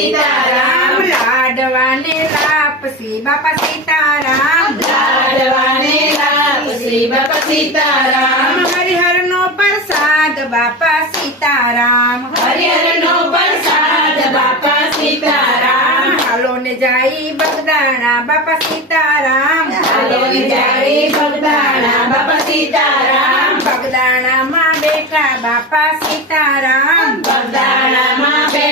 સીતારામ લાડવાને લાપસી બાપા સીતારામ. લાડવાને લાપસી બાપા સીતારામ. હરિહરનો પ્રસાદ બાપા સીતારામ. હરિહરનો પ્રસાદ બાપા સીતારામ. હાલો ને જાય બગદાણા બાપા સીતારામ. હાલો ને જાય બગદાણા બાપા સીતારામ. બગદાણામાં બેઠા બાપા સીતારામ. બગદાણામાં બેઠા બાપા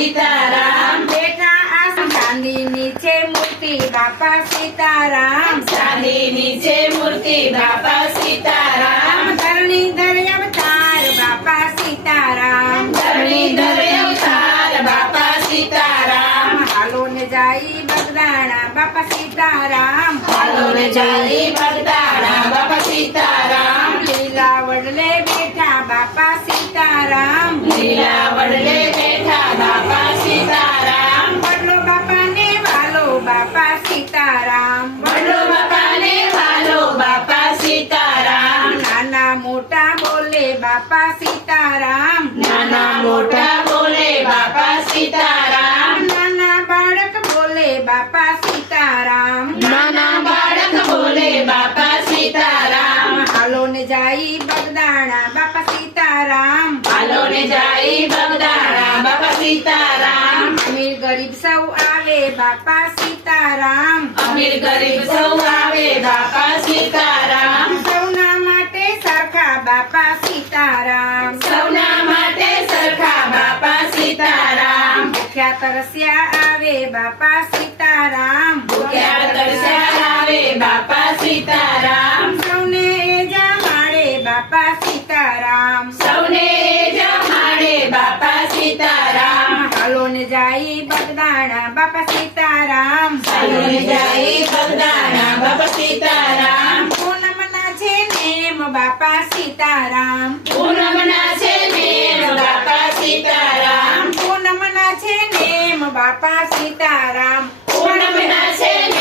સીતારામ. બેઠા આસન ચાંદી નીચે મૂર્તિ બાપા સીતારામ. ચાંદી નીચે મૂર્તિ બાપા સીતારામ. ધરણી ધર અવતાર બાપા સીતારામ. ધરણીધર અવતાર બાપા સીતારામ. હાલો ને જાય બગદાણા બાપા સીતારામ. હાલો ને જાય બગદાણા બાપા સીતારામ. લીલા વડલે બેઠા બાપા સીતારામ. લીલા વડલે બેઠા સીતારામ. વડલો બાપાને વાલો બાપા સીતારામ. નાના મોટા બોલે બાપા સીતારામ. નાના મોટા બોલે બાપા સીતારામ. નાના બાળક બોલે બાપા સીતારામ. નાના બાળક બોલે બાપા સીતારામ. હાલો ને જાય બગદાણા બાપા સીતારામ. હાલો ને જાય બગદાણા બાપા સીતારામ. ગરીબ સૌ આવે બાપા સીતારામ. અમીર ગરીબ સૌ આવે બાપા સીતારામ. સૌના માટે સરખા બાપા સીતારામ. સૌના માટે સરખા બાપા સીતારામ. ભૂખ્યા તરસ્યા આવે બાપા સીતારામ. સીતારામ હાલો ને જાય બગદાણા બાપા સીતારામ. હાલો ને જાય બગદાણા બાપા સીતારામ. પૂનમના છે નેમ બાપા સીતારામ. પૂનમના છે નેમ બાપા સીતારામ. પૂનમના છે નેમ બાપા સીતારામ.